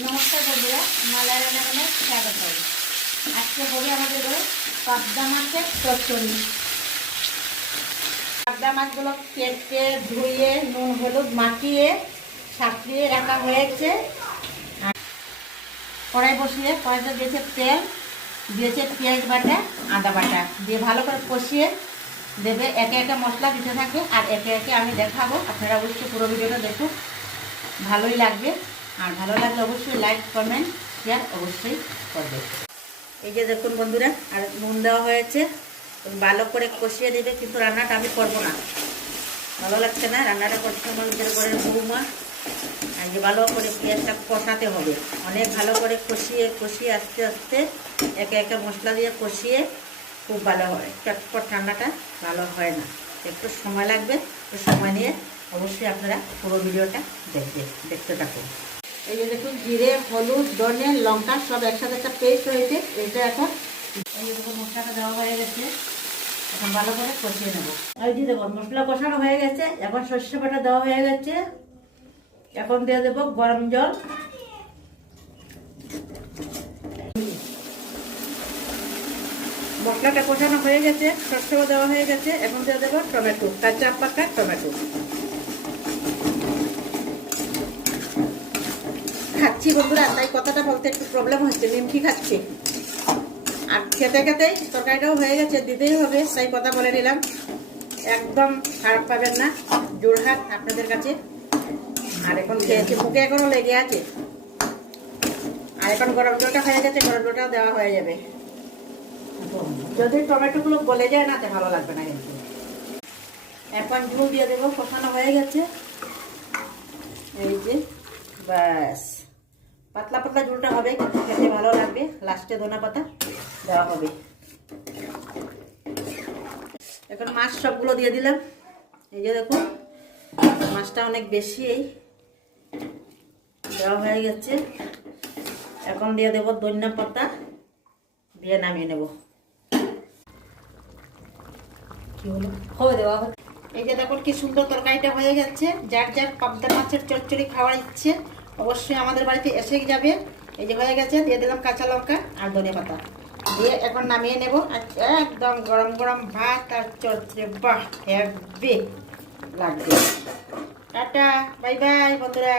নমস্কার বন্ধুরা মালা রান্নাঘরে স্বাগত। আজকে করি আমাদের পাবদা মাছের চচ্চড়ি পাবদা মাছগুলো কেটে, ধুয়ে, নুন, হলুদ মাখিয়ে সাঁতরিয়ে রাখা হয়েছে। কড়াই বসিয়ে কড়াইতে দিয়েছে তেল, দিয়েছে পেঁয়াজ বাটা, আদা বাটা। দিয়ে ভালো করে কষিয়ে দেবে। একে একে মশলা দিতে থাকবে আর একে একে আমি দেখাবো। আপনারা অবশ্যই পুরো ভিডিওটা দেখুন। ভালোই লাগবে। আর ভালো লাগলে অবশ্যই লাইক কমেন্ট শেয়ার অবশ্যই করবে। এই যে দেখুন বন্ধুরা, আর নুন দেওয়া হয়েছে। ভালো করে কষিয়ে দেবে কিন্তু রান্নাটা আমি করব না। ভালো লাগছে না, রান্নাটা করতে আমাদের ঘরের বৌমা। আর যে ভালো করে পেঁয়াজটা কষাতে হবে। অনেক ভালো করে কষিয়ে কষিয়ে আস্তে আস্তে একে একে মশলা দিয়ে কষিয়ে খুব ভালো হয়। চটপট রান্নাটা ভালো হয় না। একটু সময় লাগবে, একটু সময় নিয়ে অবশ্যই আপনারা পুরো ভিডিওটা দেখবে, দেখতে থাকুন। এই যে দেখুন, জিরে, হলুদ, ধনে, লঙ্কা সব একসাথে একটা পেস্ট হয়েছে। এটা এখন এই যে দেখুন, মশলাটা দেওয়া হয়ে গেছে। এখন ভালো করে কষিয়ে নেব। এই যে দেখুন, মশলা কষানো হয়ে গেছে। এখন সর্ষে বাটা দেওয়া হয়ে গেছে। এখন দিয়ে দেবো গরম জল। মশলাটা কষানো হয়ে গেছে সর্ষেও দেওয়া হয়ে গেছে। এখন দিয়ে দেবো টমেটো, কাঁচা পাকা টমেটো। খাচ্ছি বন্ধুরা, তাই কথাটা বলতে একটু প্রবলেম হচ্ছে নিমকি খাচ্ছি। আর খেতে খেতেই তরকারিটাও হয়ে গেছে, দিতেই হবে, তাই কথা বলে নিলাম। একদম খারাপ পাবেন না, জোরহাট আপনাদের কাছে। আর এখন খেয়েছে, মুখে এখনও লেগে আছে। আর এখন গরম জলটা হয়ে গেছে, গরম জলটাও দেওয়া হয়ে যাবে। যদি টমেটোগুলো গলে যায় না, তো ভালো লাগবে না কিন্তু। এখন ঝুল দিয়ে দেবো, কষানো হয়ে গেছে। এই যে, ব্যাস। পাতলা পাতলা ঝুলটা হবে, কিন্তু খেতে ভালো লাগবে। লাস্টে ধনা পাতা দেওয়া হবে। এখন মাছ সবগুলো দিয়ে দিলাম। এই যে দেখুন, মাছটা অনেক বেশি এই। দেওয়া হয়ে গেছে। এখন দিয়ে দেবো ধনিয়া পাতা দিয়ে নামিয়ে নেব। কি হলো? হবে দেওয়া এই যে দেখুন, কি সুন্দর তরকারিটা হয়ে গেছে। যার যার পাবদা মাছের চচ্চড়ি খাওয়ার ইচ্ছে অবশ্যই আমাদের বাড়িতে এসে যাবে। এই যে হয়ে গেছে, দিয়ে দিলাম কাঁচা লঙ্কা আর ধনে পাতা। দিয়ে এখন নামিয়ে নেব। একদম গরম গরম ভাত আর চর্চে বাহ হেভি লাগবে। টাটা, বাই বাই বন্ধুরা।